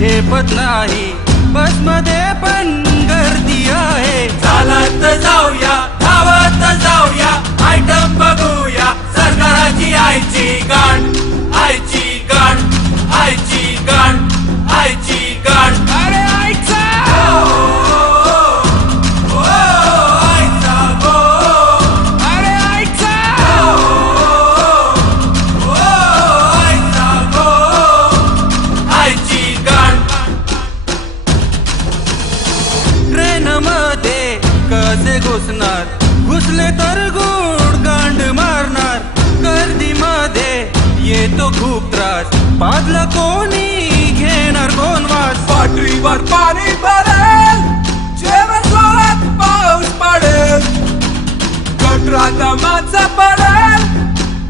झेपत नाही, बसमध्ये पण गर्दी आहे. चालत जाऊया, धावत जाऊया, आयटम बघूया, सरकाराची आईची गाठ, आईची गाठ, आईची गाठ, आईची गाठ. अरे आईचा कसे घुसणार, घुसले तर गुडगांड मारणार. गर्दीमध्ये येतो खूप त्रास, पाजला कोणी घेणार कोण वास. पाठीवर पाणी भरेल, जेवण जोरात पाऊस पडेल, गटरात माणसं पडेल,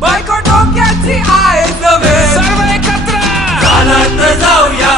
बायको डोक्याची आहे जमेल. सर्व एकत्र चालत जाऊया,